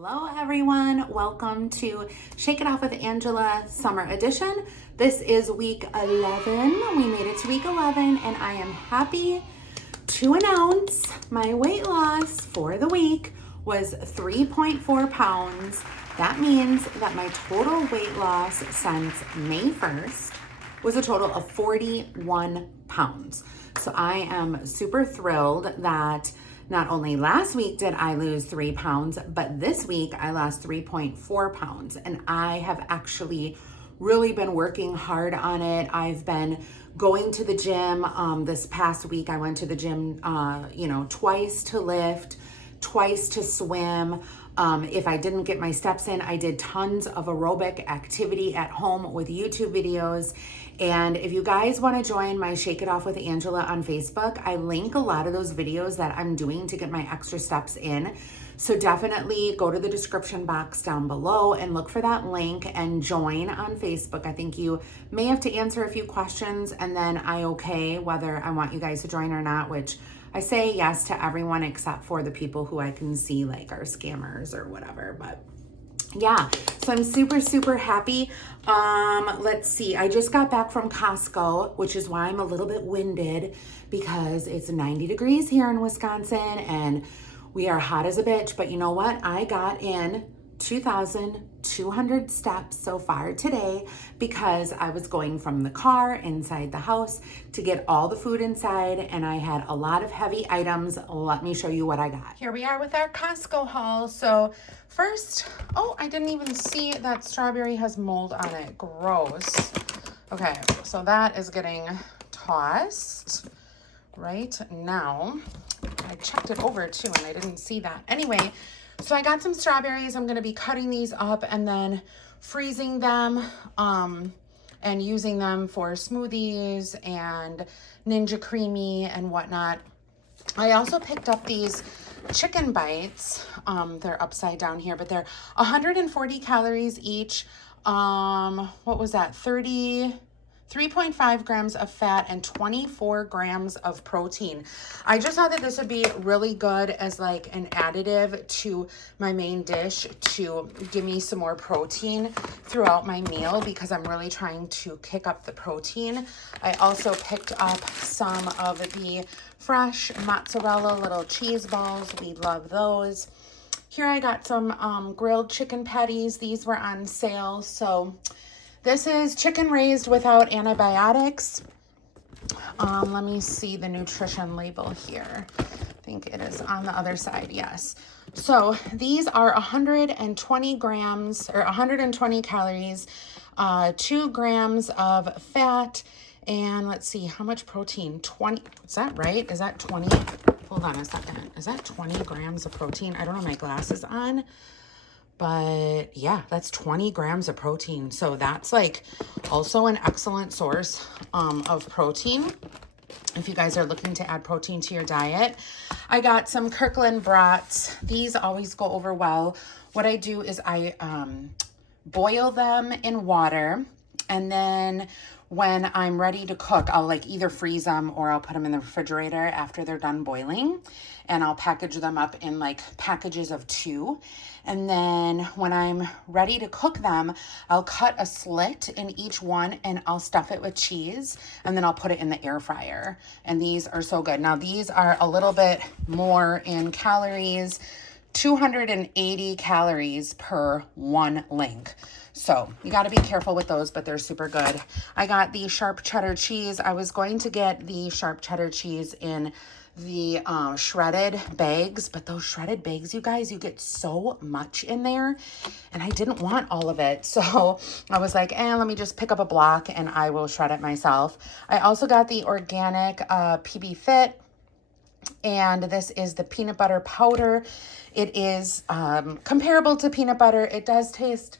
Hello everyone, welcome to Shake It Off with Angela Summer Edition. This is week 11. We made it to week 11 and I am happy to announce my weight loss for the week was 3.4 pounds. That means that my total weight loss since May 1st was a total of 41 pounds. So I am super thrilled that not only last week did I lose 3 pounds, but this week I lost 3.4 pounds. And I have actually really been working hard on it. I've been going to the gym. This past week I went to the gym, twice to lift, twice to swim. If I didn't get my steps in, I did tons of aerobic activity at home with YouTube videos. And if you guys want to join my Shake It Off with Angela on Facebook, I link a lot of those videos that I'm doing to get my extra steps in. So definitely go to the description box down below and look for that link and join on Facebook. I think you may have to answer a few questions and then I okay whether I want you guys to join or not, which I say yes to everyone except for the people who I can see like are scammers or whatever. But yeah, so I'm super happy. Let's see, I just got back from Costco, which is why I'm a little bit winded because it's 90 degrees here in Wisconsin and we are hot as a bitch. But you know what? I got in 2,200 steps so far today because I was going from the car inside the house to get all the food inside and I had a lot of heavy items. Let me show you what I got. Here we are with our Costco haul. So first, oh, I didn't even see that strawberry has mold on it. Gross. Okay, so that is getting tossed right now. I checked it over too and I didn't see that. Anyway, so I got some strawberries. I'm going to be cutting these up and then freezing them and using them for smoothies and Ninja Creamy and whatnot. I also picked up these chicken bites. They're upside down here, but they're 140 calories each. What was that? 3.5 grams of fat and 24 grams of protein. I just thought that this would be really good as like an additive to my main dish to give me some more protein throughout my meal because I'm really trying to kick up the protein. I also picked up some of the fresh mozzarella little cheese balls. We love those. Here I got some grilled chicken patties. These were on sale. So this is chicken raised without antibiotics. Let me see the nutrition label here. I think it is on the other side, yes. So these are 120 grams or 120 calories, 2 grams of fat, and let's see, how much protein? 20, is that right? Is that 20? Hold on a second. Is that 20 grams of protein? I don't have my glasses on. But yeah, that's 20 grams of protein. So that's like also an excellent source of protein if you guys are looking to add protein to your diet. I got some Kirkland brats. These always go over well. What I do is I boil them in water and then when I'm ready to cook, I'll like either freeze them or I'll put them in the refrigerator after they're done boiling. And I'll package them up in like packages of 2. And then when I'm ready to cook them, I'll cut a slit in each one and I'll stuff it with cheese. And then I'll put it in the air fryer. And these are so good. Now these are a little bit more in calories, 280 calories per one link. So you got to be careful with those, but they're super good. I got the sharp cheddar cheese. I was going to get the sharp cheddar cheese in the shredded bags, but those shredded bags, you guys, you get so much in there and I didn't want all of it. So I was like, let me just pick up a block and I will shred it myself. I also got the organic PB Fit. And this is the peanut butter powder. It is comparable to peanut butter. It does taste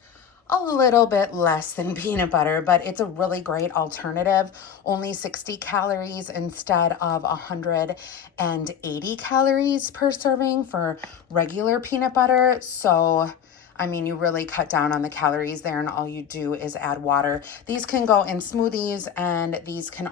a little bit less than peanut butter, but it's a really great alternative. Only 60 calories instead of 180 calories per serving for regular peanut butter. So I mean, you really cut down on the calories there, and all you do is add water. These can go in smoothies, and this can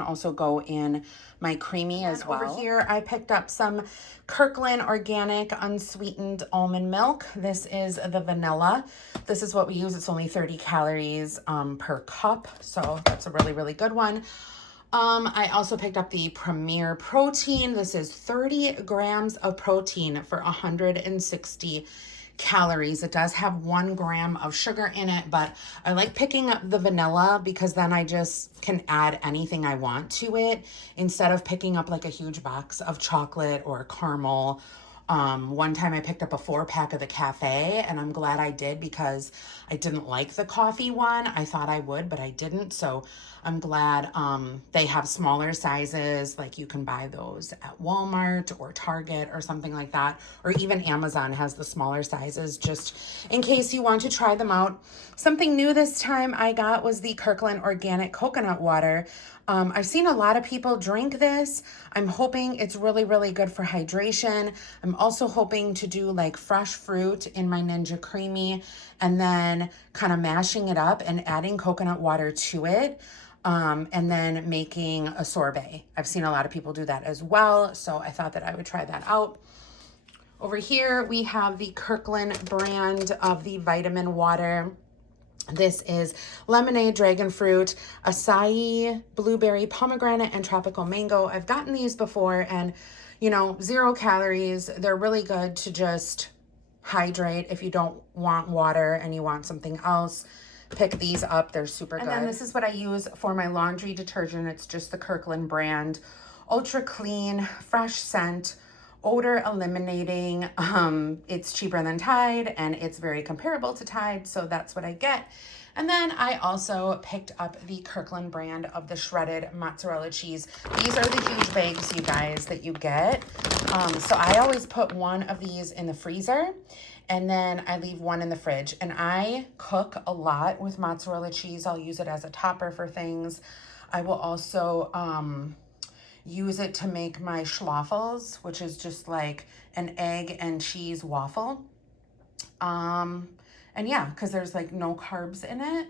also go in my creamy as well. Over here, I picked up some Kirkland organic unsweetened almond milk. This is the vanilla. This is what we use. It's only 30 calories per cup, so that's a really, really good one. I also picked up the Premier Protein. This is 30 grams of protein for 160 calories. It does have 1 gram of sugar in it, but I like picking up the vanilla because then I just can add anything I want to it instead of picking up like a huge box of chocolate or caramel. One time I picked up a 4-pack of the cafe, and I'm glad I did because I didn't like the coffee one. I thought I would, but I didn't. So I'm glad they have smaller sizes. Like you can buy those at Walmart or Target or something like that. Or even Amazon has the smaller sizes just in case you want to try them out. Something new this time I got was the Kirkland Organic Coconut Water. I've seen a lot of people drink this. I'm hoping it's really, really good for hydration. I'm also hoping to do like fresh fruit in my Ninja Creamy and then kind of mashing it up and adding coconut water to it. And then making a sorbet. I've seen a lot of people do that as well, so I thought that I would try that out. Over here, we have the Kirkland brand of the vitamin water. This is lemonade, dragon fruit, acai, blueberry, pomegranate, and tropical mango. I've gotten these before, and 0 calories. They're really good to just hydrate if you don't want water and you want something else. Pick these up. They're super good. And then this is what I use for my laundry detergent. It's just the Kirkland brand. Ultra clean, fresh scent, odor eliminating. It's cheaper than Tide, and it's very comparable to Tide, so that's what I get. And then I also picked up the Kirkland brand of the shredded mozzarella cheese. These are the huge bags, you guys, that you get. So I always put one of these in the freezer, and then I leave one in the fridge. And I cook a lot with mozzarella cheese. I'll use it as a topper for things. I will also use it to make my schwaffles, which is just like an egg and cheese waffle. And yeah, because there's like no carbs in it.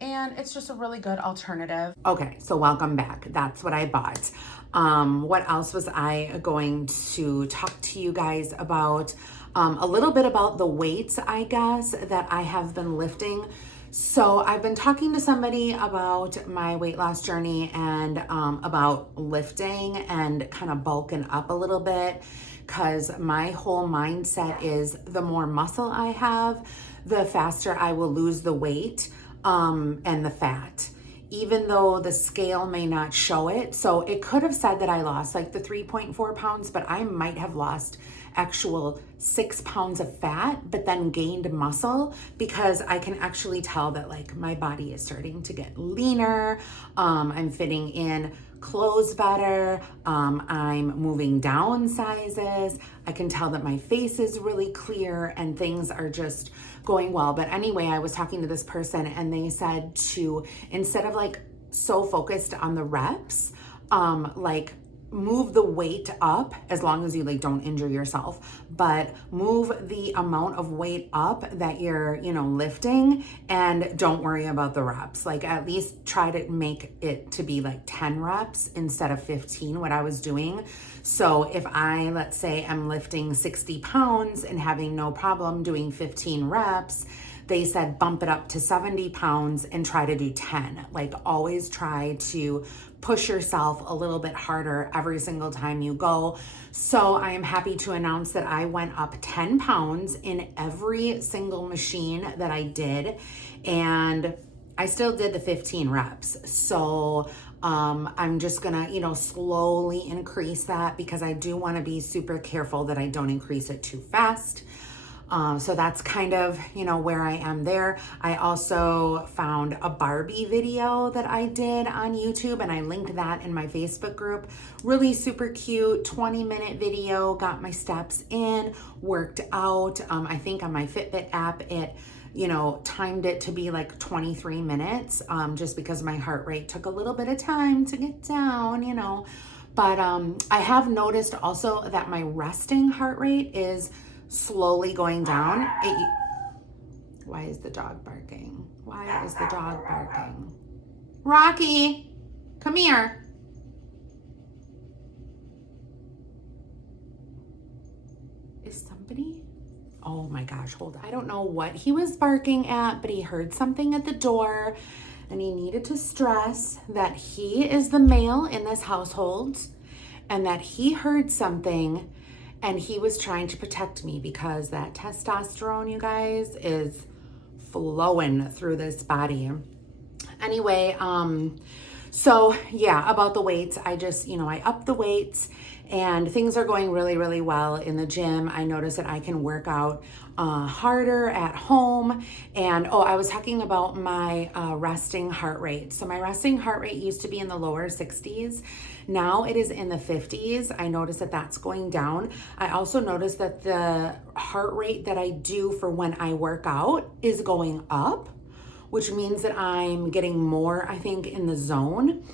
And it's just a really good alternative. Okay, so welcome back. That's what I bought. What else was I going to talk to you guys about? A little bit about the weights, I guess, that I have been lifting. So I've been talking to somebody about my weight loss journey and about lifting and kind of bulking up a little bit, because my whole mindset is the more muscle I have, the faster I will lose the weight and the fat, even though the scale may not show it. So it could have said that I lost like the 3.4 pounds, but I might have lost actual 6 pounds of fat, but then gained muscle, because I can actually tell that like my body is starting to get leaner. I'm fitting in clothes better. I'm moving down sizes. I can tell that my face is really clear and things are just going well. But anyway, I was talking to this person and they said to, instead of like so focused on the reps, like move the weight up, as long as you like don't injure yourself, but move the amount of weight up that you're, lifting, and don't worry about the reps. Like at least try to make it to be like 10 reps instead of 15, what I was doing. So if I, let's say I'm lifting 60 pounds and having no problem doing 15 reps, they said bump it up to 70 pounds and try to do 10. Like always try to push yourself a little bit harder every single time you go. So I am happy to announce that I went up 10 pounds in every single machine that I did, and I still did the 15 reps. So I'm just gonna, slowly increase that, because I do want to be super careful that I don't increase it too fast. So that's kind of, where I am there. I also found a Barbie video that I did on YouTube, and I linked that in my Facebook group. Really super cute, 20-minute video, got my steps in, worked out. I think on my Fitbit app, it, timed it to be like 23 minutes, just because my heart rate took a little bit of time to get down, But I have noticed also that my resting heart rate is slowly going down. Why is the dog barking? Why is the dog barking? Rocky, come here. Is somebody? Oh my gosh, hold on. I don't know what he was barking at, but he heard something at the door and he needed to stress that he is the male in this household and that he heard something and he was trying to protect me because that testosterone, you guys, is flowing through this body. Anyway, so yeah, about the weights, I just, I upped the weights and things are going really, really well in the gym. I noticed that I can work out harder at home. And I was talking about my resting heart rate. So my resting heart rate used to be in the lower 60s. Now it is in the 50s. I noticed that that's going down. I also noticed that the heart rate that I do for when I work out is going up, which means that I'm getting more, I think, in the zone.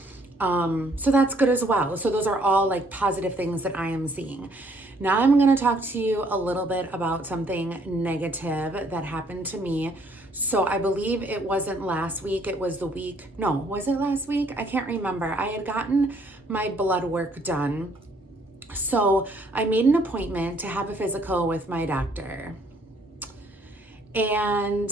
So that's good as well. So those are all like positive things that I am seeing. Now I'm going to talk to you a little bit about something negative that happened to me. So I believe it wasn't last week. It was the week. No, was it last week? I can't remember. I had gotten my blood work done. So I made an appointment to have a physical with my doctor. And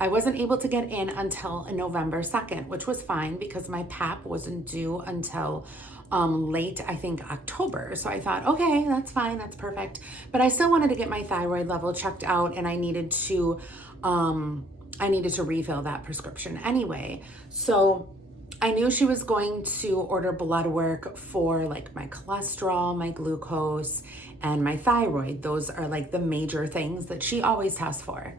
I wasn't able to get in until November 2nd, which was fine because my PAP wasn't due until late, I think, October. So I thought, okay, that's fine, that's perfect. But I still wanted to get my thyroid level checked out and I needed to refill that prescription anyway. So I knew she was going to order blood work for like my cholesterol, my glucose, and my thyroid. Those are like the major things that she always tests for.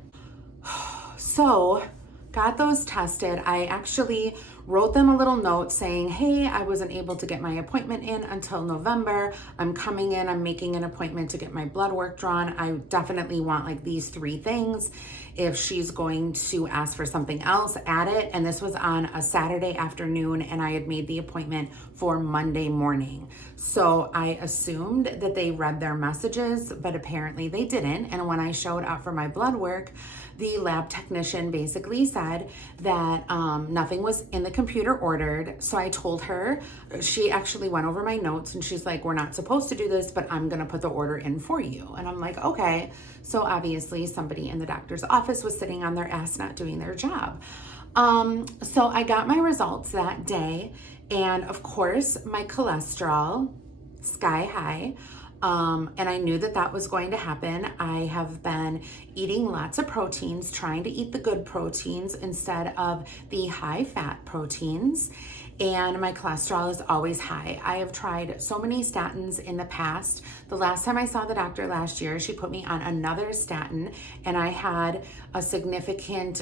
So got those tested. I actually wrote them a little note saying, hey, I wasn't able to get my appointment in until November. I'm coming in, I'm making an appointment to get my blood work drawn. I definitely want like these 3 things. If she's going to ask for something else, add it. And this was on a Saturday afternoon and I had made the appointment for Monday morning. So I assumed that they read their messages, but apparently they didn't. And when I showed up for my blood work, the lab technician basically said that nothing was in the computer ordered. So I told her, she actually went over my notes and she's like, we're not supposed to do this, but I'm gonna put the order in for you. And I'm like, okay. So obviously somebody in the doctor's office was sitting on their ass not doing their job. So I got my results that day. And of course, my cholesterol, sky high. And I knew that that was going to happen. I have been eating lots of proteins, trying to eat the good proteins instead of the high fat proteins. And my cholesterol is always high. I have tried so many statins in the past. The last time I saw the doctor last year, she put me on another statin and I had a significant,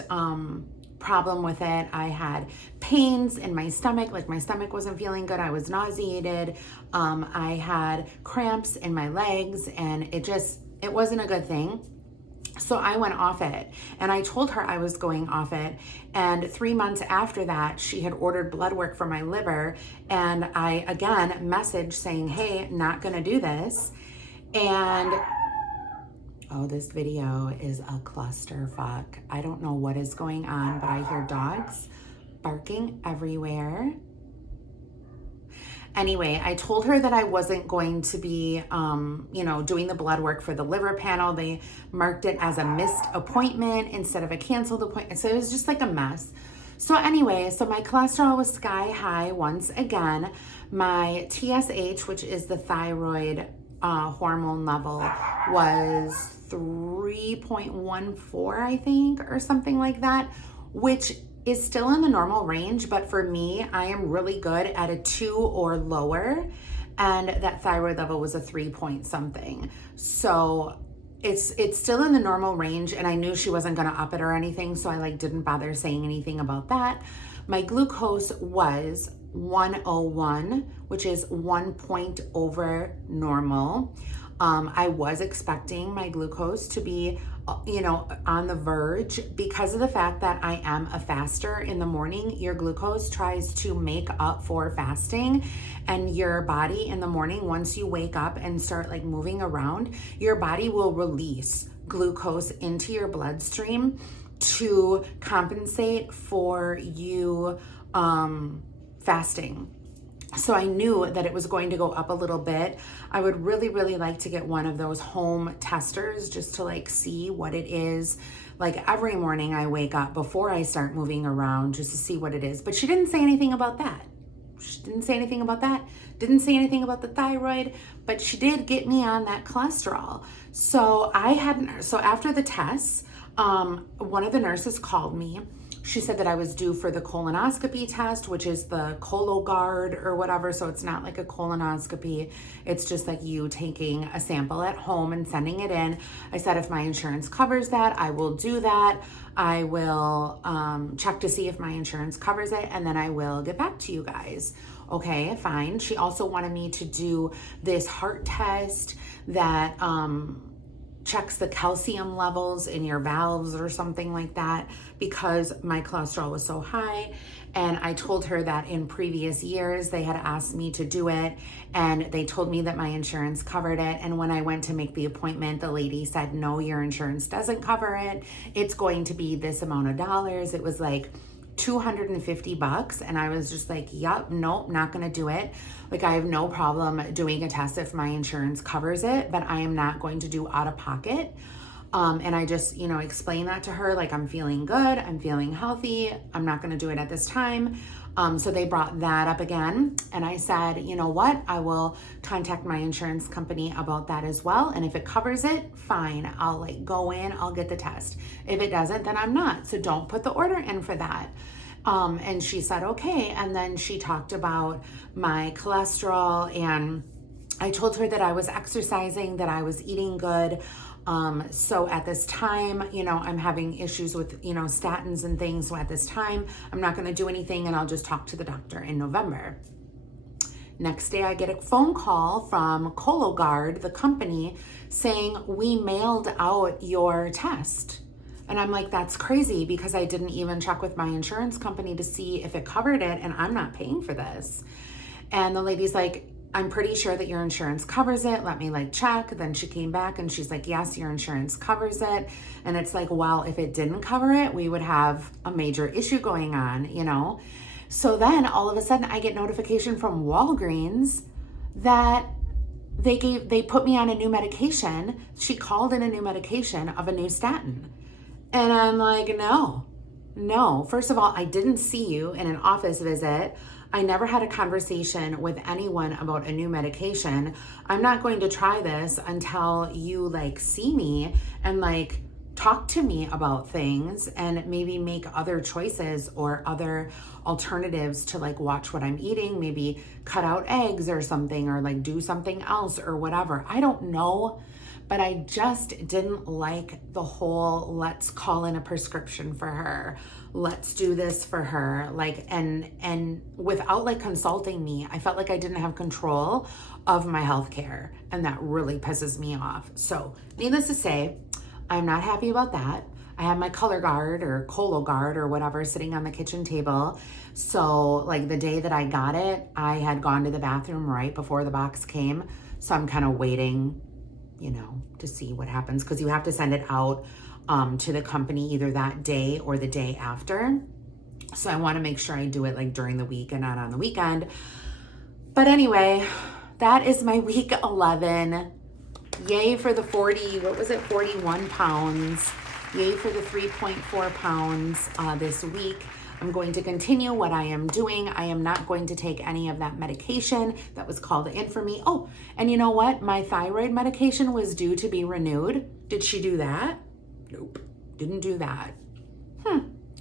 problem with it. I had pains in my stomach, like my stomach wasn't feeling good. I was nauseated. I had cramps in my legs and it wasn't a good thing. So I went off it and I told her I was going off it. And 3 months after that, she had ordered blood work for my liver. And I again messaged saying, hey, not gonna do this. And oh, this video is a clusterfuck. I don't know what is going on, but I hear dogs barking everywhere. Anyway, I told her that I wasn't going to be, doing the blood work for the liver panel. They marked it as a missed appointment instead of a canceled appointment. So it was just like a mess. So anyway, so my cholesterol was sky high once again. My TSH, which is the thyroid hormone level, was 3.14, I think, or something like that, which is still in the normal range. But for me, I am really good at a 2 or lower. And that thyroid level was a 3 point something. So it's still in the normal range. And I knew she wasn't going to up it or anything. So I didn't bother saying anything about that. My glucose was 101, which is 1 point over normal. I was expecting my glucose to be, on the verge because of the fact that I am a faster in the morning. Your glucose tries to make up for fasting, and your body in the morning, once you wake up and start moving around, your body will release glucose into your bloodstream. to compensate for you fasting. So I knew that it was going to go up a little bit. I would really, really like to get one of those home testers just to like see what it is. Like every morning I wake up before I start moving around just to see what it is. But she didn't say anything about that. She didn't say anything about that. Didn't say anything about the thyroid, but she did get me on that cholesterol. So after the tests, one of the nurses called me. She said that I was due for the colonoscopy test, which is the Cologuard or whatever. So it's not like a colonoscopy. It's just like you taking a sample at home and sending it in. I said, if my insurance covers that, I will do that. I will check to see if my insurance covers it, and then I will get back to you guys. Okay, fine. She also wanted me to do this heart test that checks the calcium levels in your valves or something like that, because my cholesterol was so high. And I told her that in previous years they had asked me to do it, and they told me that my insurance covered it. And when I went to make the appointment, the lady said, no, your insurance doesn't cover it. It's going to be this amount of dollars. It was like $250. And I was just like, yep, nope, not gonna do it. Like, I have no problem doing a test if my insurance covers it, but I am not going to do out of pocket. And I just, explained that to her, like, I'm feeling good, I'm feeling healthy, I'm not gonna do it at this time. So they brought that up again. And I said, you know what? I will contact my insurance company about that as well. And if it covers it, fine. I'll like go in, I'll get the test. If it doesn't, then I'm not. So don't put the order in for that. And she said, okay. And then she talked about my cholesterol, and I told her that I was exercising, that I was eating good. So at this time, I'm having issues with, statins and things. So at this time, I'm not going to do anything, and I'll just talk to the doctor in November. Next day, I get a phone call from Cologuard, the company, saying we mailed out your test. And I'm like, that's crazy, because I didn't even check with my insurance company to see if it covered it, and I'm not paying for this. And the lady's like, I'm pretty sure that your insurance covers it. Let me like check. Then she came back and she's like, yes, your insurance covers it. And it's like, well, if it didn't cover it, we would have a major issue going on, So then all of a sudden I get notification from Walgreens that they put me on a new medication. She called in a new medication of a new statin. And I'm like, no. First of all, I didn't see you in an office visit. I never had a conversation with anyone about a new medication. I'm not going to try this until you like see me and like talk to me about things and maybe make other choices or other alternatives to like watch what I'm eating, maybe cut out eggs or something, or like do something else or whatever. I don't know. But I just didn't like the whole, let's call in a prescription for her. Let's do this for her. Like, and without like consulting me, I felt like I didn't have control of my healthcare. And that really pisses me off. So needless to say, I'm not happy about that. I have my Cologuard or Cologuard or whatever sitting on the kitchen table. So like the day that I got it, I had gone to the bathroom right before the box came. So I'm kind of waiting, to see what happens, because you have to send it out to the company either that day or the day after. So I want to make sure I do it like during the week and not on the weekend. But anyway, that is my week 11. Yay for the 41 pounds. Yay for the 3.4 pounds this week. I'm going to continue what I am doing. I am not going to take any of that medication that was called in for me. Oh, and you know what? My thyroid medication was due to be renewed. Did she do that? Nope, didn't do that.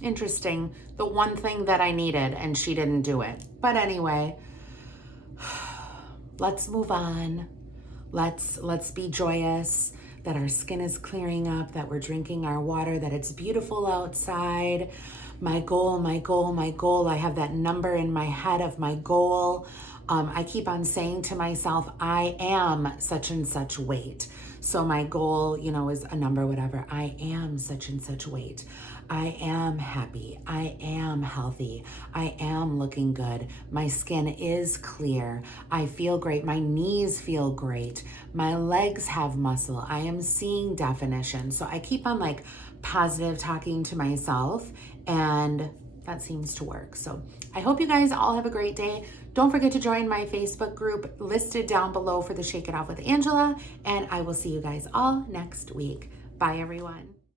Interesting. The one thing that I needed, and she didn't do it. But anyway, let's move on. Let's be joyous that our skin is clearing up, that we're drinking our water, that it's beautiful outside. My goal. I have that number in my head of my goal. I keep on saying to myself, I am such and such weight. So my goal, you know, is a number, whatever. I am such and such weight. I am happy. I am healthy. I am looking good. My skin is clear. I feel great. My knees feel great. My legs have muscle. I am seeing definition. So I keep on like positive talking to myself, and that seems to work. So I hope you guys all have a great day. Don't forget to join my Facebook group listed down below for the Shake It Off with Angela, and I will see you guys all next week. Bye, everyone.